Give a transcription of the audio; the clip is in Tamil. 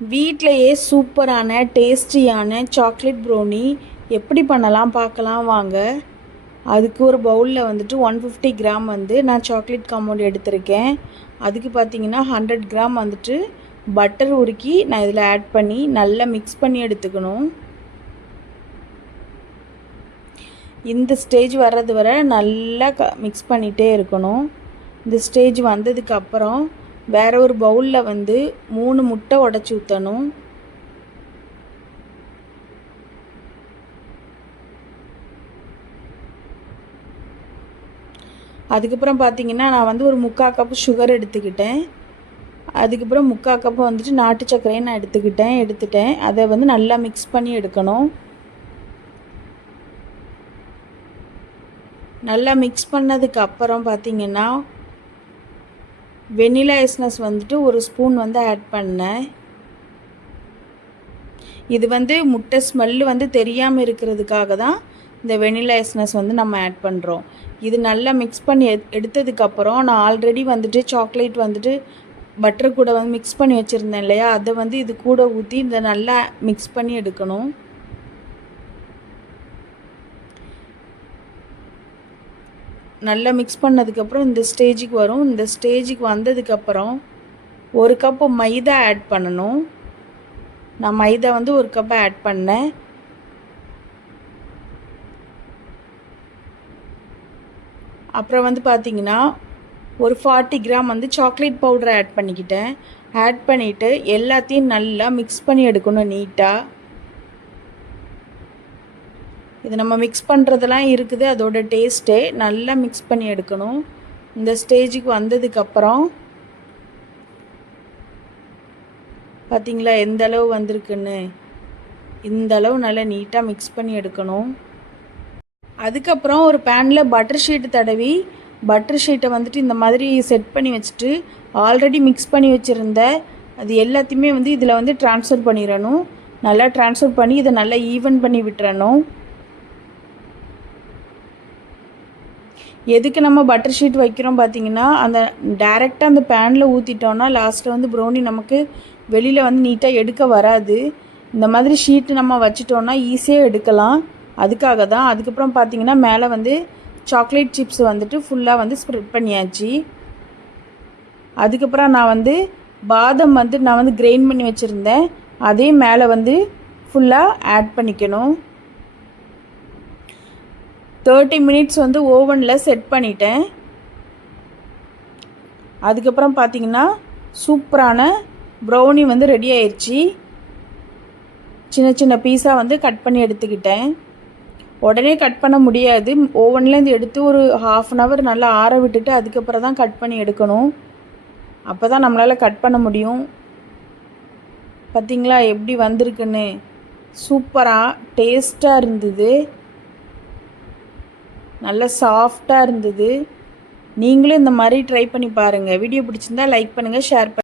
வீட்டிலையே சூப்பரான டேஸ்டியான சாக்லேட் ப்ரௌனி எப்படி பண்ணலாம் பார்க்கலாம் வாங்க. அதுக்கு ஒரு பவுலில் வந்துட்டு 150 கிராம் வந்து நான் சாக்லேட் காம்பவுண்ட் எடுத்திருக்கேன். அதுக்கு பார்த்தீங்கன்னா 100 கிராம் வந்துட்டு பட்டர் உருக்கி நான் இதில் ஆட் பண்ணி நல்லா மிக்ஸ் பண்ணி எடுத்துக்கணும். இந்த ஸ்டேஜ் வர்றது வரை நல்லா மிக்ஸ் பண்ணிகிட்டே இருக்கணும். இந்த ஸ்டேஜ் வந்ததுக்கப்புறம் வேறு ஒரு பவுலில் வந்து 3 முட்டை உடச்சி ஊற்றணும். அதுக்கப்புறம் பார்த்திங்கன்னா நான் வந்து ஒரு 3/4 கப்பு சுகர் எடுத்துக்கிட்டேன். அதுக்கப்புறம் 3/4 கப்பு வந்துட்டு நாட்டு சர்க்கரையை நான் எடுத்துட்டேன். அதை வந்து நல்லா மிக்ஸ் பண்ணி எடுக்கணும். நல்லா மிக்ஸ் பண்ணதுக்கப்புறம் பார்த்திங்கன்னா வெனிலா எசன்ஸ் வந்துட்டு ஒரு ஸ்பூன் வந்து ஆட் பண்ணேன். இது வந்து முட்டை ஸ்மெல்லு வந்து தெரியாமல் இருக்கிறதுக்காக தான் இந்த வெனிலா எசன்ஸ் வந்து நம்ம ஆட் பண்ணுறோம். இது நல்லா மிக்ஸ் பண்ணி எடுத்ததுக்கப்புறம் நான் ஆல்ரெடி வந்துட்டு சாக்லேட் வந்துட்டு பட்டர் கூட வந்து மிக்ஸ் பண்ணி வச்சுருந்தேன் இல்லையா, அதை வந்து இது கூட ஊற்றி இதை நல்லா மிக்ஸ் பண்ணி எடுக்கணும். நல்லா மிக்ஸ் பண்ணதுக்கப்புறம் இந்த ஸ்டேஜுக்கு வரும். இந்த ஸ்டேஜுக்கு வந்ததுக்கப்புறம் 1 கப்பு மைதா ஆட் பண்ணணும். நான் மைதா வந்து 1 கப்பு ஆட் பண்ணேன். அப்புறம் வந்து பார்த்திங்கன்னா ஒரு 40 கிராம் வந்து சாக்லேட் பவுடரை ஆட் பண்ணிக்கிட்டேன். ஆட் பண்ணிவிட்டு எல்லாத்தையும் நல்லா மிக்ஸ் பண்ணி எடுக்கணும் நீட்டாக. இது நம்ம மிக்ஸ் பண்ணுறதெல்லாம் இருக்குது, அதோட டேஸ்ட்டே நல்லா மிக்ஸ் பண்ணி எடுக்கணும். இந்த ஸ்டேஜுக்கு வந்ததுக்கப்புறம் பார்த்திங்களா எந்த அளவு வந்திருக்குன்னு, இந்த அளவு நல்லா நீட்டாக மிக்ஸ் பண்ணி எடுக்கணும். அதுக்கப்புறம் ஒரு பேனில் பட்டர் ஷீட்டு தடவி பட்டர் ஷீட்டை வந்துட்டு இந்த மாதிரி செட் பண்ணி வச்சுட்டு ஆல்ரெடி மிக்ஸ் பண்ணி வச்சுருந்த அது எல்லாத்தையுமே வந்து இதில் வந்து ட்ரான்ஸ்ஃபர் பண்ணிடணும். நல்லா ட்ரான்ஸ்ஃபர் பண்ணி இதை நல்லா ஈவன் பண்ணி விட்டுறணும். எதுக்கு நம்ம பட்டர் ஷீட் வைக்கிறோம் பார்த்திங்கன்னா, அந்த டைரெக்டாக அந்த பேனில் ஊற்றிட்டோன்னா லாஸ்ட்டில் வந்து ப்ரௌனி நமக்கு வெளியில் வந்து நீட்டாக எடுக்க வராது. இந்த மாதிரி ஷீட்டு நம்ம வச்சிட்டோன்னா ஈஸியாக எடுக்கலாம், அதுக்காக தான். அதுக்கப்புறம் பார்த்திங்கன்னா மேலே வந்து சாக்லேட் சிப்ஸ் வந்துட்டு ஃபுல்லாக வந்து ஸ்ப்ரெட் பண்ணியாச்சு. அதுக்கப்புறம் நான் வந்து பாதாம் வந்து நான் வந்து கிரைண்ட் பண்ணி வச்சுருந்தேன், அதே மேலே வந்து ஃபுல்லாக ஆட் பண்ணிக்கணும். 30 மினிட்ஸ் வந்து ஓவனில் செட் பண்ணிட்டேன். அதுக்கப்புறம் பார்த்திங்கன்னா சூப்பரான ப்ரௌனி வந்து ரெடி ஆயிடுச்சு. சின்ன சின்ன பீஸாக வந்து கட் பண்ணி எடுத்துக்கிட்டேன். உடனே கட் பண்ண முடியாது, ஓவன்லேருந்து எடுத்து ஒரு 1/2 hour நல்லா ஆற விட்டுட்டு அதுக்கப்புறம் தான் கட் பண்ணி எடுக்கணும். அப்போ தான் நம்மளால் கட் பண்ண முடியும். பார்த்திங்களா எப்படி வந்திருக்குன்னு, சூப்பராக டேஸ்ட்டாக இருந்தது, நல்ல சாஃப்டாக இருந்தது. நீங்களும் இந்த மாதிரி ட்ரை பண்ணி பாருங்கள். வீடியோ பிடிச்சிருந்தா லைக் பண்ணுங்கள், ஷேர் பண்ணுங்கள்.